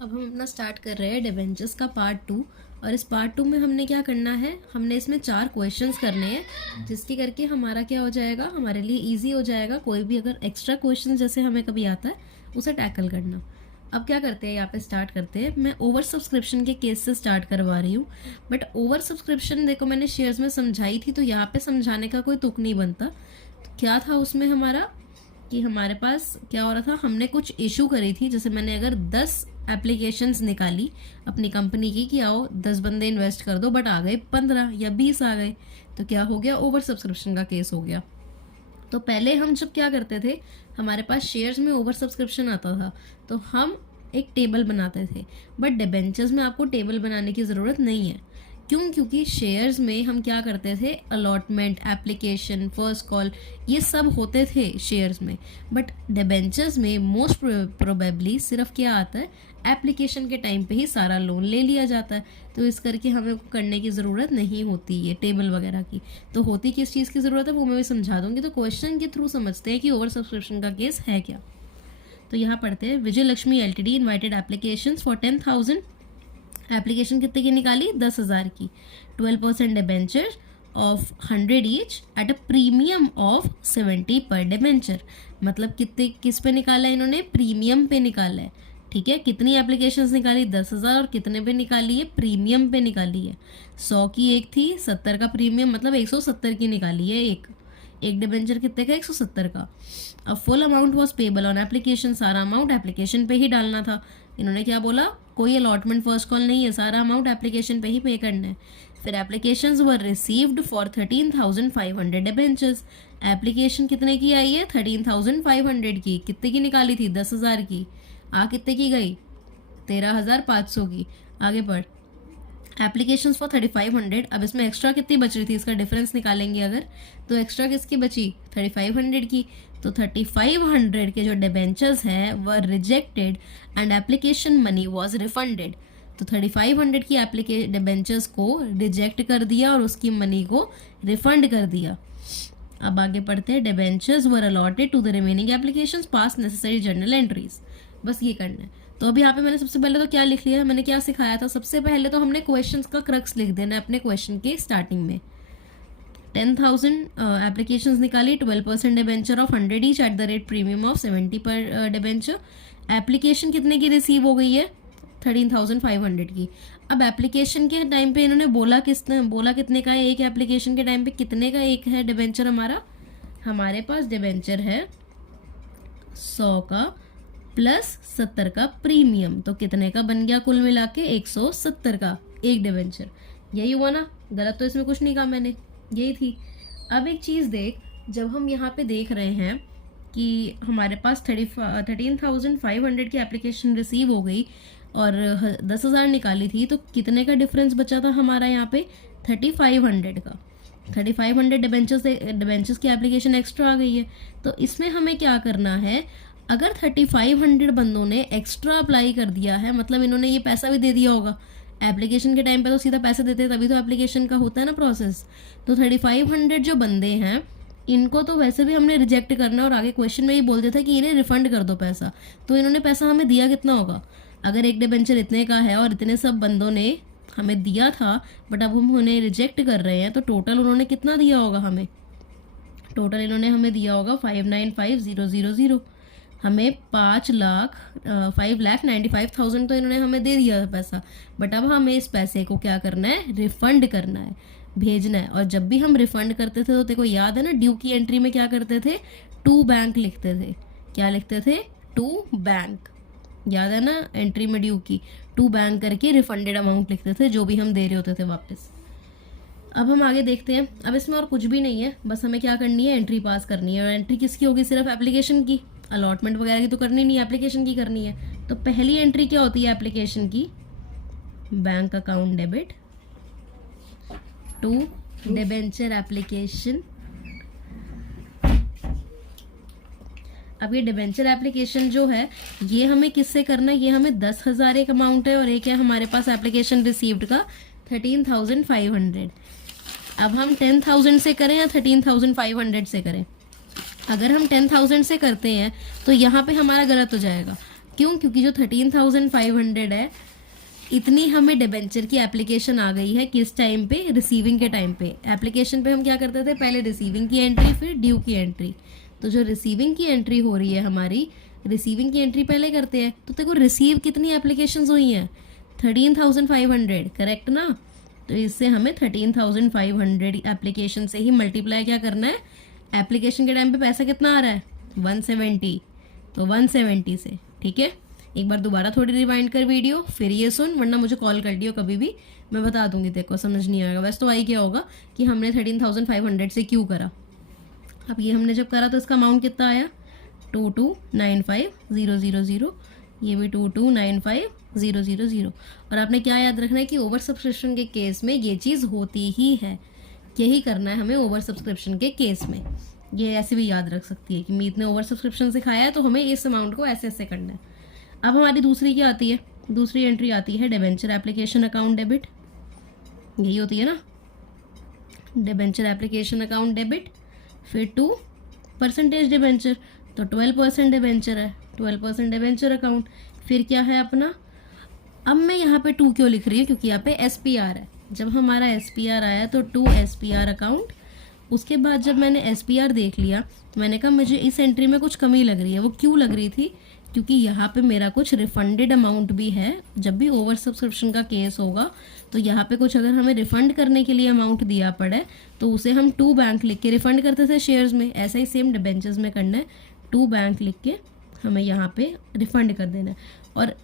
अब हम अपना स्टार्ट कर रहे हैं डिबेंचर्स का पार्ट 2। और इस पार्ट 2 में हमने क्या करना है, हमने इसमें 4 क्वेश्चंस करने हैं, जिसके करके हमारा क्या हो जाएगा, हमारे लिए इजी हो जाएगा कोई भी अगर एक्स्ट्रा क्वेश्चन जैसे हमें कभी आता है उसे टैकल करना। अब क्या करते हैं, यहाँ पे स्टार्ट करते हैं। मैं ओवर सब्सक्रिप्शन के केस से स्टार्ट करवा रही हूँ, बट ओवर सब्सक्रिप्शन देखो मैंने शेयर्स में समझाई थी, तो यहाँ पे समझाने का कोई तुक नहीं बनता। तो क्या था उसमें हमारा कि हमारे पास क्या हो रहा था, हमने कुछ इशू करी थी। जैसे मैंने अगर 10 एप्लीकेशंस निकाली अपनी कंपनी की कि आओ 10 बंदे इन्वेस्ट कर दो, बट आ गए 15 या 20 आ गए, तो क्या हो गया, ओवर सब्सक्रिप्शन का केस हो गया। तो पहले हम जब क्या करते थे, हमारे पास शेयर्स में ओवर सब्सक्रिप्शन आता था तो हम एक टेबल बनाते थे, बट डिबेंचर्स में आपको टेबल बनाने की ज़रूरत नहीं है। क्यों? क्योंकि शेयर्स में हम क्या करते थे, अलॉटमेंट, एप्लीकेशन, फर्स्ट कॉल, ये सब होते थे शेयर्स में। बट डिबेंचर्स में मोस्ट प्रोबेबली सिर्फ क्या आता है, एप्लीकेशन के टाइम पे ही सारा लोन ले लिया जाता है। तो इस करके हमें करने की ज़रूरत नहीं होती है टेबल वगैरह की। तो होती किस चीज़ की ज़रूरत है वो मैं भी समझा दूंगी। तो क्वेश्चन के थ्रू समझते हैं कि ओवर सब्सक्रिप्शन का केस है क्या। तो यहाँ पढ़ते हैं, Vijay Laxmi LTD invited application for 10,000। Application कितने की निकाली, 10,000 की। 12% debenture of 100 each at a premium of 70 per debenture. मतलब कितने किस पे निकाला है इन्होंने, प्रीमियम पे निकाला है। ठीक है, कितनी एप्लीकेशंस निकाली, 10,000, और कितने पे निकाली है, प्रीमियम पे निकाली है। 100 की एक थी, 70 का प्रीमियम, मतलब 170 की निकाली है। एक डिबेंचर कितने का, 170 का। अब full amount was payable on application, सारा अमाउंट एप्लीकेशन पे ही डालना था। इन्होंने क्या बोला, कोई अलॉटमेंट फर्स्ट कॉल नहीं है, सारा अमाउंट एप्लीकेशन पे ही पे करना है। फिर applications were received for 13,500 debentures. Application कितने की आई है, 13,500 की। कितने की निकाली थी, 10,000 की। कितने की गई, 13,500 की। आगे बढ़, एप्लीकेशंस फॉर 3,500। अब इसमें एक्स्ट्रा कितनी बच रही थी, इसका डिफरेंस निकालेंगे अगर, तो एक्स्ट्रा किसकी बची, 3,500 की। तो 3,500 के जो डिबेंचर्स हैं वह rejected and application money was refunded. तो 3,500 की डिबेंचर्स को रिजेक्ट कर दिया और उसकी मनी को रिफंड कर दिया। अब आगे पढ़ते हैं, debentures were allotted to the remaining applications, pass necessary journal entries. बस ये करना है। तो अभी यहाँ पे मैंने सबसे पहले तो क्या लिख लिया, मैंने क्या सिखाया था, सबसे पहले तो हमने क्वेश्चंस का क्रक्स लिख देना है अपने क्वेश्चन के स्टार्टिंग में। 10,000 एप्लीकेशंस निकाली, 12% debenture of 100 each at the rate premium of 70 per debenture. Application कितने की रिसीव हो गई है, 13,500 की। अब एप्लीकेशन के टाइम पे इन्होंने बोला कितने का है, एक एप्लीकेशन के टाइम पे कितने का एक है डिबेंचर हमारा, हमारे पास डिबेंचर है 100 का प्लस 70 का प्रीमियम। तो कितने का बन गया कुल मिला के, 170 का एक डिबेंचर। यही हुआ ना, गलत तो इसमें कुछ नहीं कहा मैंने, यही थी। अब एक चीज़ देख, जब हम यहाँ पे देख रहे हैं कि हमारे पास 13,500 की एप्लीकेशन रिसीव हो गई और 10,000 निकाली थी, तो कितने का डिफरेंस बचा था हमारा यहाँ पे, 3,500 का। 3,500 डिबेंचर्स की एप्लीकेशन एक्स्ट्रा आ गई है। तो इसमें हमें क्या करना है, अगर 3,500 बंदों ने एक्स्ट्रा अप्लाई कर दिया है, मतलब इन्होंने ये पैसा भी दे दिया होगा। एप्लीकेशन के टाइम पे तो सीधा पैसे देते, तभी तो एप्लीकेशन का होता है ना प्रोसेस। तो 3,500 जो बंदे हैं इनको तो वैसे भी हमने रिजेक्ट करना, और आगे क्वेश्चन में ही बोल देता है कि इन्हें रिफंड कर दो पैसा। तो इन्होंने पैसा हमें दिया कितना होगा, अगर एक डिबेंचर इतने का है और इतने सब बंदों ने हमें दिया था, बट अब हम उन्हें रिजेक्ट कर रहे हैं, तो टोटल उन्होंने कितना दिया होगा हमें, टोटल इन्होंने हमें दिया होगा 5,95,000। हमें 5,95,000 तो इन्होंने हमें दे दिया पैसा, बट अब हमें इस पैसे को क्या करना है, रिफंड करना है, भेजना है। और जब भी हम रिफंड करते थे तो तेरे को याद है ना, ड्यू की एंट्री में क्या करते थे, टू बैंक लिखते थे। क्या लिखते थे, टू बैंक, याद है ना, एंट्री में ड्यू की टू बैंक करके रिफंडेड अमाउंट लिखते थे, जो भी हम दे रहे होते थे वापस। अब हम आगे देखते हैं। अब इसमें और कुछ भी नहीं है, बस हमें क्या करनी है, एंट्री पास करनी है। और एंट्री किसकी होगी, सिर्फ एप्लीकेशन की, अलॉटमेंट वगैरह की तो करनी नहीं, एप्लीकेशन की करनी है। तो पहली एंट्री क्या होती है एप्लीकेशन की, bank account debit to debenture application. अब ये डिबेंचर एप्लीकेशन जो है ये हमें किससे करना है, ये हमें 10,000 एक अमाउंट है, और एक है हमारे पास एप्लीकेशन रिसीव्ड का 13,500। अब हम 10,000 से करें या 13,500 से करें। अगर हम 10,000 से करते हैं तो यहाँ पे हमारा गलत हो जाएगा, क्यों? क्योंकि जो 13,500 है, इतनी हमें डिबेंचर की एप्लीकेशन आ गई है किस टाइम पे? रिसीविंग के टाइम पे। एप्लीकेशन पे हम क्या करते थे? पहले रिसीविंग की एंट्री, फिर ड्यू की एंट्री। तो जो रिसीविंग की एंट्री हो रही है हमारी, रिसीविंग की एंट्री पहले करते हैं। तो देखो रिसीव कितनी एप्लीकेशंस हुई हैं? 13,500, करेक्ट ना? तो इससे हमें 13,500 एप्लीकेशन से ही मल्टीप्लाई क्या करना है? एप्लीकेशन के टाइम पे पैसा कितना आ रहा है? 170, तो 170 से, ठीक है। एक बार दोबारा थोड़ी रिवाइंड कर वीडियो, फिर ये सुन, वरना मुझे कॉल कर लियो कभी भी, मैं बता दूंगी तेरे को, समझ नहीं आएगा। वैसे तो आई क्या होगा कि हमने 13,500 से क्यों करा। अब ये हमने जब करा तो इसका अमाउंट कितना आया? 2295,000, ये भी 2295,000। और आपने क्या याद रखना है कि ओवर सब्सक्रिप्शन के केस में ये चीज़ होती ही है। यही करना है हमें ओवर सब्सक्रिप्शन के केस में। ये ऐसे भी याद रख सकती है कि मीत ने ओवर सब्सक्रिप्शन सिखाया है तो हमें इस अमाउंट को ऐसे ऐसे करना है। अब हमारी दूसरी क्या आती है? दूसरी एंट्री आती है डिबेंचर एप्लीकेशन अकाउंट डेबिट, यही होती है ना, डिबेंचर एप्लीकेशन अकाउंट डेबिट। फिर 2% डिबेंचर, तो 12% डिबेंचर है, 12% डिबेंचर अकाउंट। फिर क्या है अपना? अब मैं यहाँ पे 2 क्यों लिख रही हूँ? क्योंकि यहाँ पे SPR है। जब हमारा SPR आया तो 2 SPR अकाउंट। उसके बाद जब मैंने SPR देख लिया तो मैंने कहा मुझे इस एंट्री में कुछ कमी लग रही है। वो क्यों लग रही थी? क्योंकि यहाँ पे मेरा कुछ रिफंडेड अमाउंट भी है। जब भी ओवर सब्सक्रिप्शन का केस होगा तो यहाँ पे कुछ अगर हमें रिफंड करने के लिए अमाउंट दिया पड़े तो उसे हम 2 बैंक लिख के रिफंड करते थे शेयर्स में। ऐसा ही सेम डिबेंचर्स में करना है, 2 बैंक लिख के हमें यहाँ पे रिफंड कर देना है। और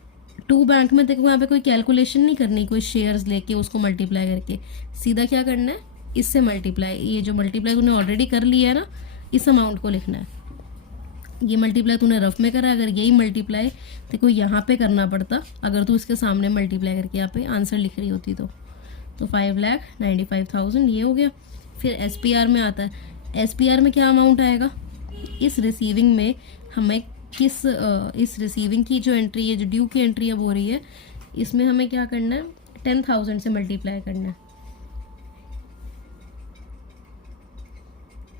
2 बैंक में देखो यहाँ पे कोई कैलकुलेशन नहीं करनी, कोई शेयर्स लेके उसको मल्टीप्लाई करके, सीधा क्या करना है? इससे मल्टीप्लाई, ये जो मल्टीप्लाई तूने ऑलरेडी कर लिया है ना, इस अमाउंट को लिखना है। ये मल्टीप्लाई तूने रफ में करा, अगर यही मल्टीप्लाई देखो यहाँ पे करना पड़ता, अगर तू इसके सामने मल्टीप्लाई करके यहाँ पे आंसर लिख रही होती तो 5,95,000 ये हो गया। फिर SPR में आता है। SPR में क्या अमाउंट आएगा? इस रिसीविंग में हमें इस रिसीविंग की जो एंट्री है, जो ड्यू की एंट्री अब हो रही है, इसमें हमें क्या करना है? 10,000 से मल्टीप्लाई करना है।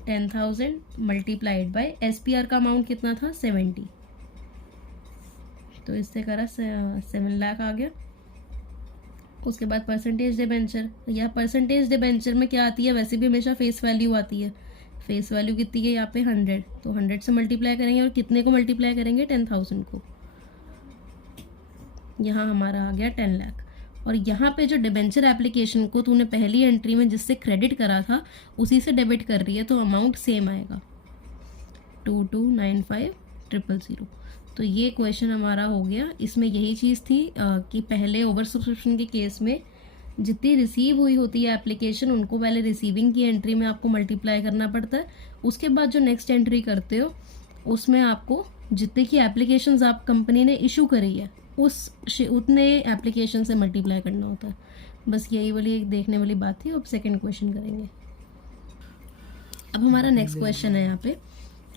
10,000 मल्टीप्लाइड बाय SPR का अमाउंट कितना था? 70, तो इससे करा 7 लाख आ गया। उसके बाद परसेंटेज डिबेंचर, या परसेंटेज डिबेंचर में क्या आती है? वैसे भी हमेशा फेस वैल्यू आती है। फेस वैल्यू कितनी है यहाँ पे? 100, तो 100 से मल्टीप्लाई करेंगे और कितने को मल्टीप्लाई करेंगे? 10,000 को। यहाँ हमारा आ गया 10 लाख। और यहाँ पे जो डिबेंचर एप्लीकेशन को तूने पहली एंट्री में जिससे क्रेडिट करा था उसी से डेबिट कर रही है, तो अमाउंट सेम आएगा 2295,000। तो ये क्वेश्चन हमारा हो गया। इसमें यही चीज़ थी कि पहले ओवर सब्सक्रिप्शन के केस में जितनी रिसीव हुई होती है एप्लीकेशन, उनको पहले रिसीविंग की एंट्री में आपको मल्टीप्लाई करना पड़ता है। उसके बाद जो नेक्स्ट एंट्री करते हो उसमें आपको जितने की एप्लीकेशंस आप कंपनी ने इशू करी है उतने एप्लीकेशन से मल्टीप्लाई करना होता है। बस यही वाली एक देखने वाली बात थी। अब सेकंड क्वेश्चन करेंगे। अब हमारा नेक्स्ट क्वेश्चन है यहाँ पे।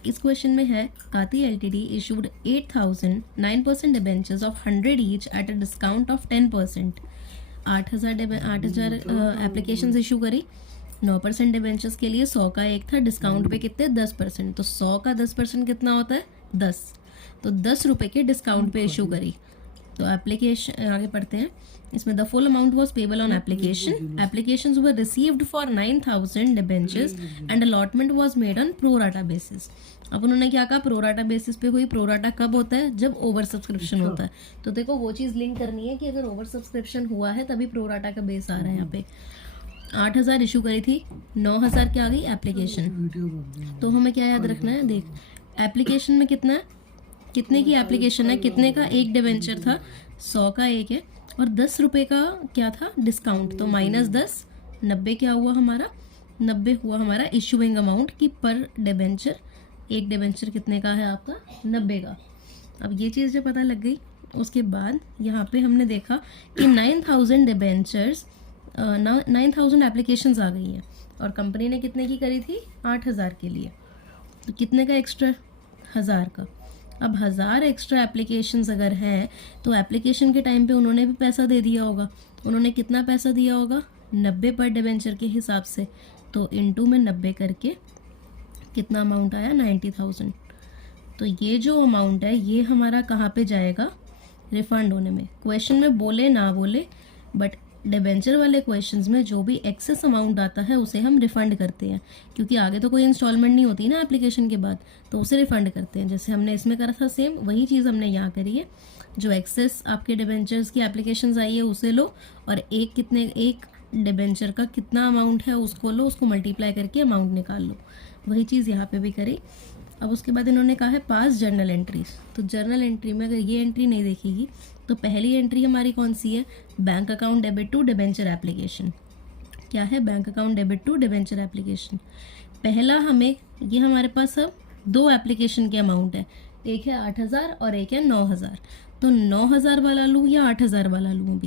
इस क्वेश्चन में है काती LTD issued 8,000 9% debentures of 100 each at a discount of 10%। 8,000 applications issue करी, 9% डिबेंचर्स के लिए 100 का एक था, डिस्काउंट पे कितने? 10%। तो 100 का 10% कितना होता है? 10। तो 10 रुपये के डिस्काउंट पे इशू करी। तो एप्लीकेशन आगे पढ़ते हैं। इसमें the full amount was payable on application, applications were received for 9,000 debentures and allotment was made on pro rata basis. अब उन्होंने क्या कहा? प्रोराटा बेसिस पे हुई। प्रोराटा कब होता है? जब ओवर सब्सक्रिप्शन होता है। तो देखो वो चीज़ लिंक करनी है कि अगर ओवर सब्सक्रिप्शन हुआ है तभी प्रोराटा का बेस आ रहा है। यहाँ पे 8,000 इशू करी थी, 9,000 क्या आ गई? एप्लीकेशन। तो हमें क्या याद रखना है? देख एप्लीकेशन में कितना है, कितने की एप्लीकेशन है, कितने का एक डिबेंचर था? 100 का एक है, और 10 रुपये का क्या था? डिस्काउंट। तो -10, 90 क्या हुआ हमारा? 90 हुआ हमारा इशूइंग अमाउंट की पर डिबेंचर। एक डिबेंचर कितने का है आपका? 90 का। अब ये चीज़ जब पता लग गई उसके बाद यहाँ पे हमने देखा कि 9,000 डिबेंचर्स 9,000 एप्लीकेशंस आ गई हैं और कंपनी ने कितने की करी थी? 8,000 के लिए। तो कितने का एक्स्ट्रा? 1,000 का। अब 1,000 एक्स्ट्रा एप्लीकेशंस अगर हैं तो एप्लीकेशन के टाइम पे उन्होंने भी पैसा दे दिया होगा। उन्होंने कितना पैसा दिया होगा? 90 पर डिबेंचर के हिसाब से। तो इनटू में 90 करके कितना अमाउंट आया? 90,000। तो ये जो अमाउंट है ये हमारा कहाँ पे जाएगा, रिफंड होने में। क्वेश्चन में बोले ना बोले, बट डिबेंचर वाले क्वेश्चंस में जो भी एक्सेस अमाउंट आता है उसे हम रिफंड करते हैं, क्योंकि आगे तो कोई इंस्टॉलमेंट नहीं होती ना एप्लीकेशन के बाद, तो उसे रिफंड करते हैं। जैसे हमने इसमें करा था सेम वही चीज़ हमने यहाँ करी है। जो एक्सेस आपके डिबेंचर्स की एप्लीकेशंस आई है उसे लो, और एक डिबेंचर का कितना अमाउंट है उसको लो, उसको मल्टीप्लाई करके अमाउंट निकाल लो। वही चीज़ यहाँ पे भी करी। अब उसके बाद इन्होंने कहा है पास जर्नल एंट्रीज। तो जर्नल एंट्री में अगर ये एंट्री नहीं देखेगी तो पहली एंट्री हमारी कौन सी है, bank account debit to debenture application. क्या है, bank account debit to debenture application. पहला हमें ये हमारे पास अब 2 एप्लीकेशन के अमाउंट है, एक है 8,000 और एक है 9,000। तो 9,000 वाला लूँ या 8,000 वाला लूँ?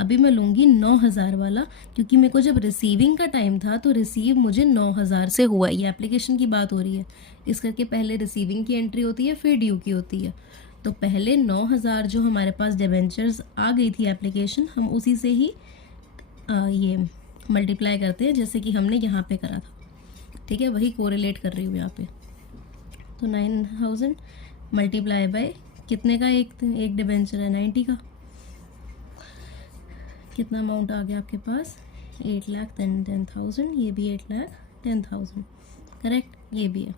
अभी मैं लूँगी 9,000 वाला, क्योंकि मेरे को जब रिसीविंग का टाइम था तो रिसीव मुझे 9,000 से हुआ। ये एप्लीकेशन की बात हो रही है, इस करके पहले रिसीविंग की एंट्री होती है फिर ड्यू की होती है। तो पहले 9,000 जो हमारे पास डिबेंचर्स आ गई थी एप्लीकेशन, हम उसी से ही ये मल्टीप्लाई करते हैं जैसे कि हमने यहाँ पे करा था। ठीक है, वही कोरिलेट कर रही हूँ यहाँ पे। तो 9,000 मल्टीप्लाई बाय कितने का, एक डिबेंचर है 90 का। कितना अमाउंट आ गया आपके पास, 8,10,000। ये भी 8,10,000, करेक्ट, ये भी है।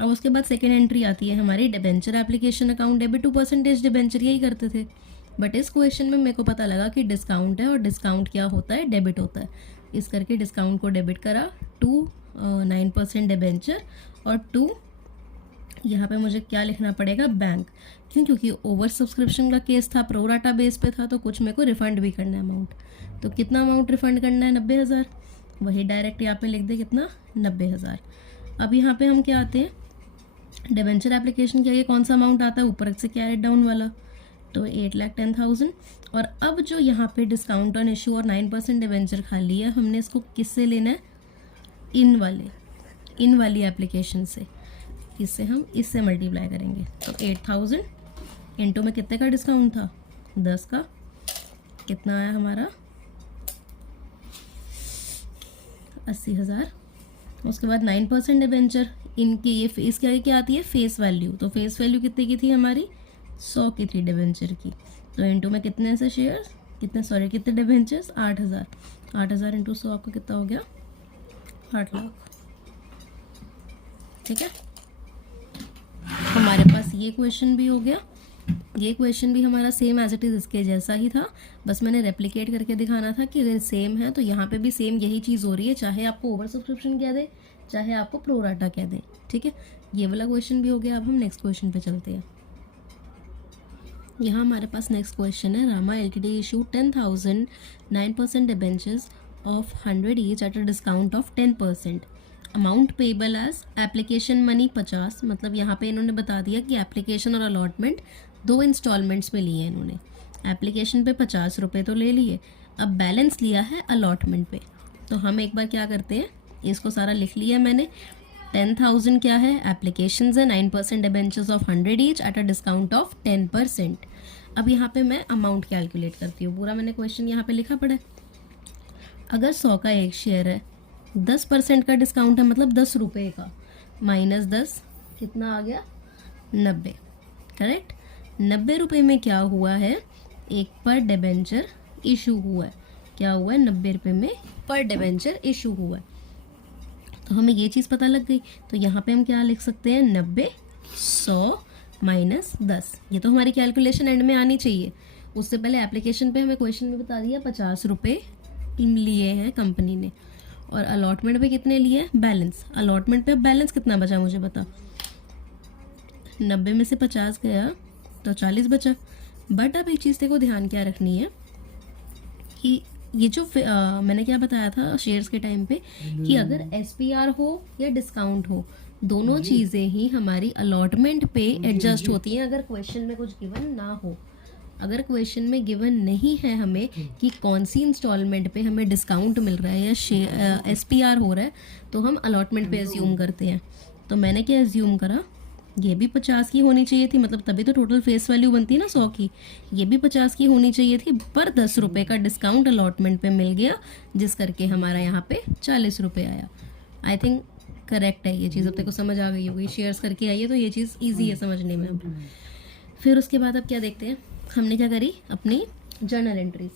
अब उसके बाद सेकेंड एंट्री आती है हमारी debenture application account debit to percentage debenture, यही करते थे। बट इस क्वेश्चन में मेरे को पता लगा कि डिस्काउंट है, और डिस्काउंट क्या होता है, डेबिट होता है। इस करके डिस्काउंट को डेबिट करा टू 9% डिबेंचर, और टू यहाँ पे मुझे क्या लिखना पड़ेगा, बैंक। क्यों, क्योंकि ओवर सब्सक्रिप्शन का केस था, प्रोराटा बेस पे था, तो कुछ मेरे को रिफंड भी करना है अमाउंट। तो कितना अमाउंट रिफंड करना है, 90,000। वही डायरेक्ट यहाँ पे लिख दे, कितना, 90,000। अब यहाँ पे हम क्या आते हैं, डिबेंचर एप्लीकेशन के आगे कौन सा अमाउंट आता है, ऊपर से कैरेट डाउन वाला, तो 8,10,000। और अब जो यहाँ पे डिस्काउंट ऑन इशू और 9% डिबेंचर खाली है, हमने इसको किससे लेना है, इन वाली एप्लीकेशन से। इससे हम इससे मल्टीप्लाई करेंगे। तो 8,000 इंटू में कितने का डिस्काउंट था, 10 का, कितना आया हमारा, 80,000। उसके बाद 9% डिबेंचर, इनकी ये इसके आगे क्या आती है, फेस वैल्यू। तो फेस वैल्यू कितने की थी हमारी, 100 की थी डिबेंचर की। तो इंटू में कितने से शेयर्स, कितने डिबेंचर्स, 8,000। 8,000 इंटू 100 आपका कितना हो गया, 8 लाख। ठीक है, हमारे पास ये क्वेश्चन भी हो गया। ये क्वेश्चन भी हमारा सेम एज इट इज़ इसके जैसा ही था, बस मैंने रेप्लिकेट करके दिखाना था कि अगर सेम है तो यहाँ पे भी सेम यही चीज़ हो रही है, चाहे आपको ओवर सब्सक्रिप्शन कह दे, चाहे आपको प्रोराटा कह दे। ठीक है, ये वाला क्वेश्चन भी हो गया। अब हम नेक्स्ट क्वेश्चन पे चलते हैं। यहाँ हमारे पास नेक्स्ट क्वेश्चन है, Rama Ltd issue 10,000 9% debentures of 100 each at a discount of 10%। Amount payable as application money 50। मतलब यहाँ पे इन्होंने बता दिया कि एप्लीकेशन और अलॉटमेंट 2 इंस्टॉलमेंट्स में लिए हैं इन्होंने। एप्लीकेशन पे 50 रुपये तो ले लिए, अब बैलेंस लिया है अलॉटमेंट पे। तो हम एक बार क्या करते हैं, इसको सारा लिख लिया मैंने। 10,000 क्या है, एप्लीकेशंस है, 9% debentures of 100 each at a discount of 10%। अब यहाँ पे मैं अमाउंट कैलकुलेट करती हूँ, पूरा मैंने क्वेश्चन यहाँ पे लिखा पड़ा है। अगर 100 का एक शेयर है, 10% का डिस्काउंट है, मतलब 10 रुपये का, माइनस 10 कितना आ गया, 90। करेक्ट, 90 रुपये में क्या हुआ है, एक पर डिबेंचर इशू हुआ है। क्या हुआ है, 90 रुपये में पर डिबेंचर इशू हुआ है। तो हमें ये चीज़ पता लग गई। तो यहाँ पे हम क्या लिख सकते हैं, 90 100 माइनस 10। ये तो हमारी कैलकुलेशन एंड में आनी चाहिए। उससे पहले एप्लीकेशन पे हमें क्वेश्चन में बता दिया 50 रुपये लिए हैं कंपनी ने, और अलॉटमेंट पे कितने लिए, बैलेंस। अलॉटमेंट पे अब बैलेंस कितना बचा मुझे बता, 90 में से 50 गया तो 40 बचा। बट अब एक चीज़ को ध्यान क्या रखनी है कि ये जो मैंने क्या बताया था शेयर्स के टाइम पे, कि अगर SPR हो या डिस्काउंट हो, दोनों चीज़ें ही हमारी अलॉटमेंट पे एडजस्ट होती हैं अगर क्वेश्चन में कुछ गिवन ना हो। अगर क्वेश्चन में गिवन नहीं है हमें कि कौन सी इंस्टॉलमेंट पे हमें डिस्काउंट मिल रहा है या SPR हो रहा है, तो हम अलॉटमेंट पे एज्यूम करते हैं। तो मैंने क्या एज्यूम करा, ये भी 50 की होनी चाहिए थी, मतलब तभी तो टोटल फेस वैल्यू बनती है ना 100 की। ये भी 50 की होनी चाहिए थी, पर 10 रुपये का डिस्काउंट अलॉटमेंट पे मिल गया, जिस करके हमारा यहाँ पे 40 रुपये आया। आई थिंक करेक्ट है ये चीज़, अब तेरे को समझ आ गई होगी, शेयर्स करके आई है तो ये चीज़ ईजी है समझने में अब। फिर उसके बाद अब क्या देखते हैं, हमने क्या करी अपनी जर्नल एंट्रीज।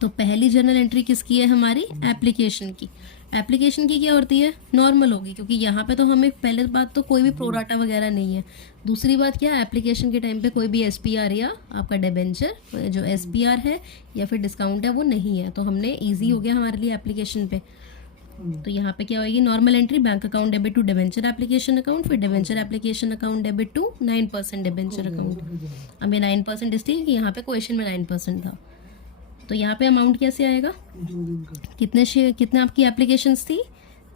तो पहली जर्नल एंट्री किसकी है हमारी, एप्लीकेशन की। एप्लीकेशन की क्या होती है, नॉर्मल होगी, क्योंकि यहाँ पे तो हमें पहले बात तो कोई भी प्रोराटा वगैरह नहीं है। दूसरी बात क्या, एप्लीकेशन के टाइम पे कोई भी एसपीआर या आपका डिबेंचर जो एसपीआर है या फिर डिस्काउंट है वो नहीं है, तो हमने इजी हो गया हमारे लिए एप्लीकेशन पे। तो यहाँ पे क्या होगी, normal entry bank account debit to debenture application account, फिर debenture application account debit to 9% debenture account. अब ये 9% इसलिए कि यहाँ पे क्वेश्चन में 9% था। तो यहाँ पे अमाउंट कैसे आएगा, कितने आपकी एप्लीकेशंस थी,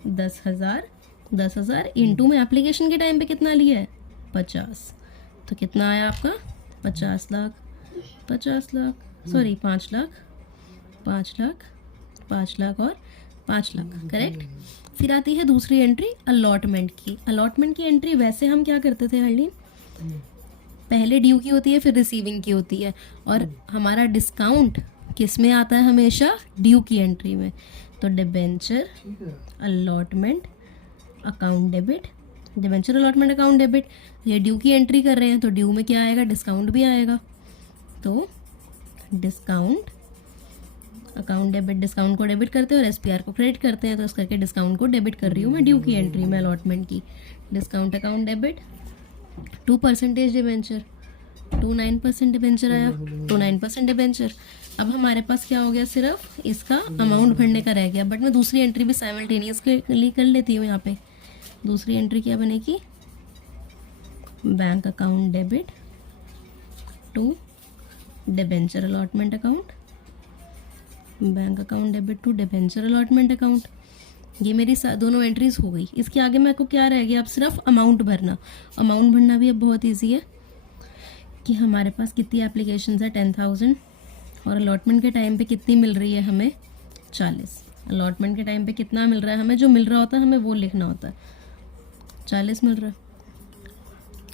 10,000 इंटू में एप्लीकेशन के टाइम पे कितना लिया है, 50। तो कितना आया आपका 50 लाख, 5 लाख, 5 लाख और 5 लाख, करेक्ट। फिर आती है दूसरी एंट्री अलॉटमेंट की। अलॉटमेंट की एंट्री वैसे हम क्या करते थे हरलीन, पहले ड्यू की होती है फिर रिसीविंग की होती है, और हमारा डिस्काउंट किस में आता है हमेशा, ड्यू की एंट्री में। तो debenture allotment account debit, debenture allotment account debit, ये ड्यू की एंट्री कर रहे हैं तो ड्यू में क्या आएगा, डिस्काउंट भी आएगा। तो डिस्काउंट अकाउंट डेबिट, डिस्काउंट को डेबिट करते हैं और एसपीआर को क्रेडिट करते हैं, तो इस करके डिस्काउंट को डेबिट कर रही हूँ मैं ड्यू की एंट्री में अलॉटमेंट की। Discount account debit 2% debenture, 9% debenture आया, 9% डिबेंचर। अब हमारे पास क्या हो गया, सिर्फ इसका अमाउंट भरने का रह गया। बट मैं दूसरी एंट्री भी साइमल्टेनियसली कर लेती हूँ। यहाँ पे दूसरी एंट्री क्या बनेगी, bank account debit to debenture allotment account, bank account debit to debenture allotment account. ये मेरी दोनों एंट्रीज हो गई। इसके आगे मेरे को क्या रह गया, अब सिर्फ अमाउंट भरना। अमाउंट भरना भी अब बहुत ईजी है कि हमारे पास कितनी एप्लीकेशंस है, 10,000, और अलॉटमेंट के टाइम पे कितनी मिल रही है हमें, 40। अलॉटमेंट के टाइम पे कितना मिल रहा है हमें, जो मिल रहा होता है हमें वो लिखना होता है। 40 मिल रहा है,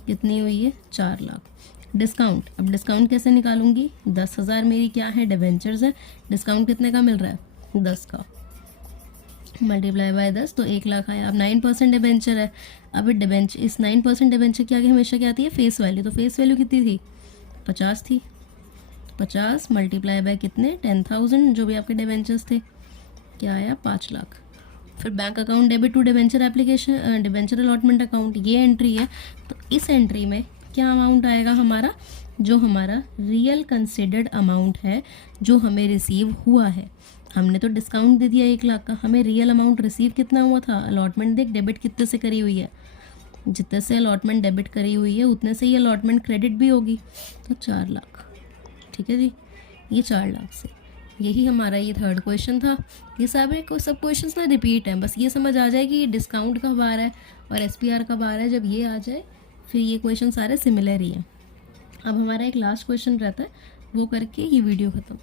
कितनी हुई है, 4 लाख। डिस्काउंट, अब डिस्काउंट कैसे निकालूंगी, 10,000 मेरी क्या है, डिबेंचर्स है। डिस्काउंट कितने का मिल रहा है, 10 का, मल्टीप्लाई बाय 10 तो 1 लाख आया। अब 9% डिबेंचर है। अब डिबेंचर, इस 9% डिबेंचर के आगे हमेशा क्या आती है, फेस वैल्यू। तो फेस वैल्यू कितनी थी, 50 थी। 50 मल्टीप्लाई बाय कितने, 10,000 जो भी आपके डिबेंचर्स थे, क्या आया, 5 लाख। फिर bank account debit to debenture application, debenture allotment account, ये एंट्री है। तो इस एंट्री में क्या अमाउंट आएगा हमारा, जो हमारा रियल कंसिडर्ड अमाउंट है, जो हमें रिसीव हुआ है। हमने तो डिस्काउंट दे दिया 1 लाख का, हमें रियल अमाउंट रिसीव कितना हुआ था, अलॉटमेंट देख डेबिट कितने से करी हुई है, जितने से अलॉटमेंट डेबिट करी हुई है उतने से ही अलॉटमेंट क्रेडिट भी होगी, तो 4 लाख। ठीक है जी, ये 4 लाख से, यही हमारा ये थर्ड क्वेश्चन था। ये सब क्वेश्चन ना रिपीट है, बस ये समझ आ जाए कि ये डिस्काउंट कब आ रहा है और एसपीआर कब आ रहा है। जब ये आ जाए फिर ये क्वेश्चन सारे सिमिलर ही हैं। अब हमारा एक लास्ट क्वेश्चन रहता है, वो करके ये वीडियो ख़त्म।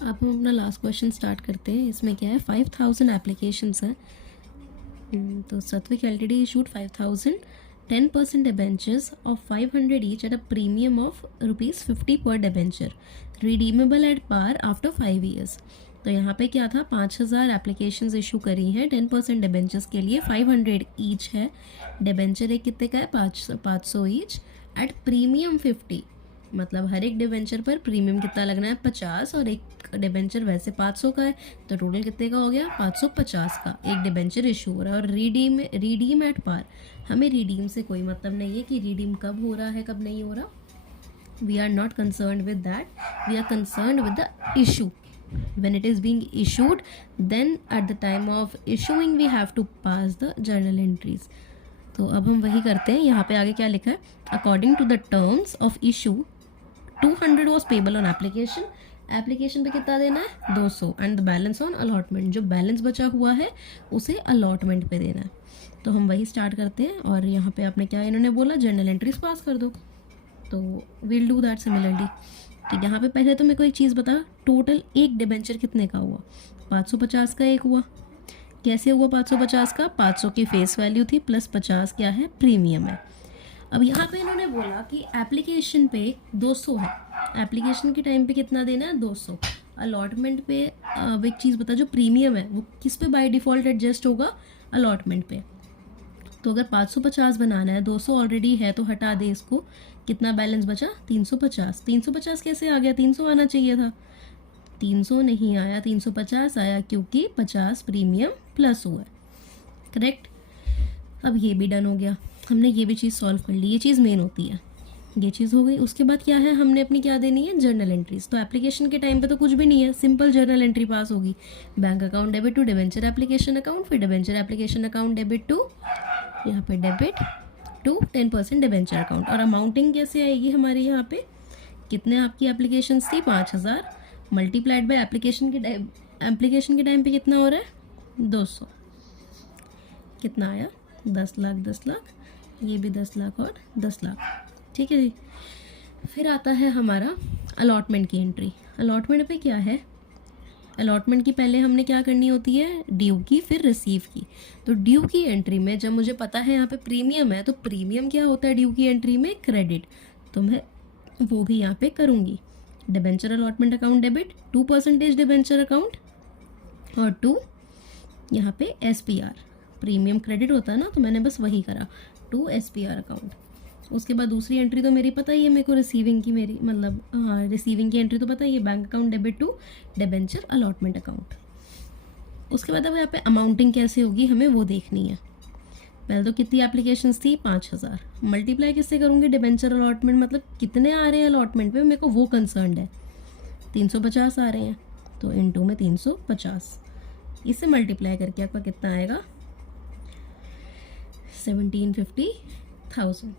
अब हम अपना लास्ट क्वेश्चन स्टार्ट करते हैं। इसमें क्या है, 5,000 एप्लीकेशंस हैं। तो सत्विक LTD issued 5,000 10% debentures of 500 each at a premium of ₹50 per debenture, redeemable at par after 5 years। तो यहाँ पे क्या था, 5,000 एप्लीकेशंस इशू करी हैं 10% डिबेंचर्स के लिए, 500 ईच है। डिबेंचर एक कितने का है, 500 ईच एट प्रीमियम 50, मतलब हर एक डिबेंचर पर प्रीमियम कितना लगना है, 50, और एक डिबेंचर वैसे 500 का है, तो टोटल कितने का हो गया, 550 का एक डिबेंचर इशू हो रहा है। और रिडीम एट पार, हमें रिडीम से कोई मतलब नहीं है कि रिडीम कब हो रहा है कब नहीं हो रहा। We are not concerned with that, we are concerned with the issue. when it is being issued, then at the time of issuing we have to pass the journal entries। तो अब हम वही करते हैं। यहाँ पे आगे क्या लिखा है, according to the terms of issue 200 was payable on application, application पे कितना देना है, 200, and the balance on allotment, जो बैलेंस बचा हुआ है उसे अलॉटमेंट पे देना है। तो हम वही स्टार्ट करते हैं। और यहाँ पे आपने क्या इन्होंने बोला, जर्नल एंट्रीज पास कर दो, तो विल डू दैट सिमिलरली। तो यहाँ पे पहले तो मेरे को एक चीज़ बता, टोटल एक डिबेंचर कितने का हुआ, 550 का एक हुआ। कैसे हुआ 550 का, 500 की फेस वैल्यू थी प्लस 50 क्या है, प्रीमियम है। अब यहाँ पे इन्होंने बोला कि एप्लीकेशन पे 200 है, एप्लीकेशन के टाइम पे कितना देना है, 200। अलॉटमेंट पे अब एक चीज़ बता, जो प्रीमियम है वो किस पे बाय डिफ़ॉल्ट एडजस्ट होगा, अलॉटमेंट पे। तो अगर 550 बनाना है, 200 ऑलरेडी है तो हटा दे इसको, कितना बैलेंस बचा, 350। 350 कैसे आ गया, 300 आना चाहिए था, 300 नहीं आया, 350 आया क्योंकि 50 प्रीमियम प्लस हुआ है, करेक्ट। अब ये भी डन हो गया, हमने ये भी चीज़ सॉल्व कर ली, ये चीज़ मेन होती है, ये चीज़ हो गई। उसके बाद क्या है, हमने अपनी क्या देनी है, जर्नल एंट्रीज। तो एप्लीकेशन के टाइम पे तो कुछ भी नहीं है, सिंपल जर्नल एंट्री पास होगी, bank account debit to debenture application account, फिर debenture application account debit to, यहाँ पे डेबिट टू 10% डिबेंचर अकाउंट। और अमाउंटिंग कैसे आएगी हमारी, यहाँ पे कितने आपकी एप्लीकेशन थी, 5000 मल्टीप्लाइड बाय एप्लीकेशन के टाइम पे कितना हो रहा है, 200, कितना आया, 10 लाख, 10 लाख, ये भी 10 लाख और 10 लाख, ठीक है जी। फिर आता है हमारा अलॉटमेंट की एंट्री। अलॉटमेंट पे क्या है, अलॉटमेंट की पहले हमने क्या करनी होती है, ड्यू की, फिर रिसीव की। तो ड्यू की एंट्री में जब मुझे पता है यहाँ पे प्रीमियम है, तो प्रीमियम क्या होता है ड्यू की एंट्री में, क्रेडिट, तो मैं वो भी यहाँ पे करूँगी। Debenture allotment account debit 2% debenture account, और 2 यहाँ पे SPR प्रीमियम क्रेडिट होता है ना, तो मैंने बस वही करा, 2 SPR अकाउंट। उसके बाद दूसरी एंट्री तो मेरी पता ही है मेरे को, रिसीविंग की, मेरी मतलब हाँ रिसीविंग की एंट्री तो पता ही है, bank account debit to debenture allotment account. उसके बाद अब यहाँ पे अमाउंटिंग कैसे होगी हमें वो देखनी है। पहले तो कितनी एप्लीकेशंस थी, 5000, मल्टीप्लाई किससे करूँगी, डिबेंचर अलॉटमेंट, मतलब कितने आ रहे हैं अलॉटमेंट पे मेरे को वो कंसर्न है, 350 आ रहे हैं, तो इनटू में 350, इससे मल्टीप्लाई करके आपका कितना आएगा, 1750,000।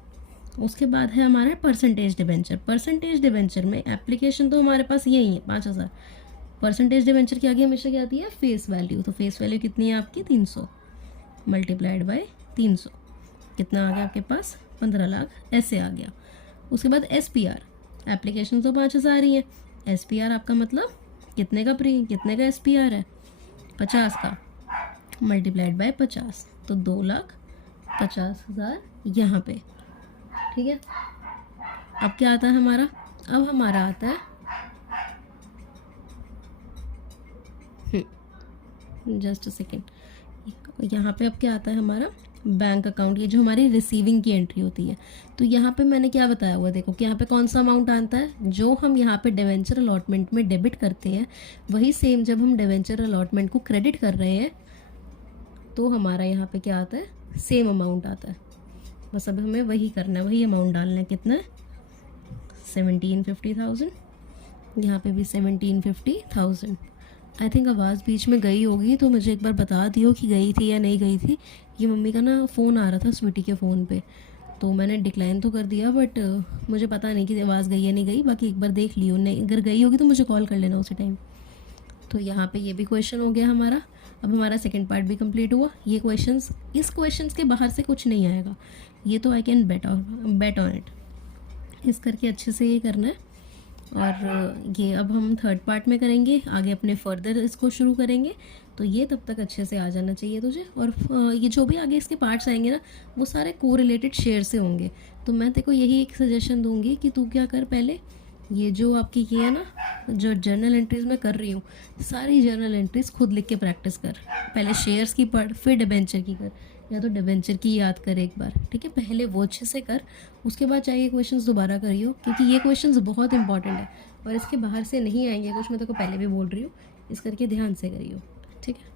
उसके बाद है हमारा परसेंटेज डिबेंचर। परसेंटेज डिबेंचर में एप्लीकेशन तो हमारे पास यही है 5000, परसेंटेज डिबेंचर के आगे हमेशा क्या आती है, फेस वैल्यू। तो फेस वैल्यू कितनी है आपकी, 300 मल्टीप्लाइड बाय 300, कितना आ गया आपके पास, 15 लाख, ऐसे आ गया। उसके बाद SPR, एप्लीकेशन तो 5000 ही है, SPR आपका मतलब कितने का कितने का SPR है, 50 का, मल्टीप्लाइड बाय 50, तो 2,50,000 यहाँ पे, ठीक है। अब क्या आता है हमारा, अब हमारा आता है जस्ट अ सेकेंड, यहाँ पे अब क्या आता है हमारा, बैंक अकाउंट, ये जो हमारी रिसीविंग की एंट्री होती है। तो यहाँ पे मैंने क्या बताया हुआ, देखो कि यहाँ पे कौन सा अमाउंट आता है, जो हम यहाँ पे डिवेंचर अलॉटमेंट में डेबिट करते हैं, वही सेम जब हम डिवेंचर अलॉटमेंट को क्रेडिट कर रहे हैं तो हमारा यहाँ पे क्या आता है, सेम अमाउंट आता है। बस अब हमें वही करना है, वही अमाउंट डालना है, कितना है, 1750,000, यहाँ पे भी 1750,000। आई थिंक आवाज़ बीच में गई होगी, तो मुझे एक बार बता दियो कि गई थी या नहीं गई थी। ये मम्मी का ना फ़ोन आ रहा था स्वीटी के फ़ोन पे, तो मैंने डिक्लाइन तो कर दिया, बट मुझे पता नहीं कि आवाज़ गई या नहीं गई। बाकी एक बार देख लियो, नहीं अगर गई होगी तो मुझे कॉल कर लेना उसी टाइम। तो यहाँ पे ये भी क्वेश्चन हो गया हमारा। अब हमारा सेकंड पार्ट भी कंप्लीट हुआ। ये क्वेश्चंस, इस क्वेश्चंस के बाहर से कुछ नहीं आएगा, ये तो I can bet on it. इस करके अच्छे से ये करना है। और ये अब हम थर्ड पार्ट में करेंगे, आगे अपने फर्दर इसको शुरू करेंगे। तो ये तब तक अच्छे से आ जाना चाहिए तुझे। और ये जो भी आगे इसके पार्ट्स आएंगे ना, वो सारे को रिलेटेड शेयर से होंगे। तो मैं तेको यही एक सजेशन दूंगी कि तू क्या कर, पहले ये जो आपकी ये है ना, जो जर्नल एंट्रीज मैं कर रही हूँ, सारी जर्नल एंट्रीज खुद लिख के प्रैक्टिस कर। पहले शेयर्स की पढ़, फिर डिबेंचर की कर, या तो डिबेंचर की याद कर एक बार, ठीक है। पहले वो अच्छे से कर, उसके बाद चाहिए क्वेश्चंस दोबारा करियो, क्योंकि ये क्वेश्चंस बहुत इंपॉर्टेंट है और इसके बाहर से नहीं आएंगे कुछ। मैं तेको पहले भी बोल रही हूँ, इस करके ध्यान से करियो, ठीक है।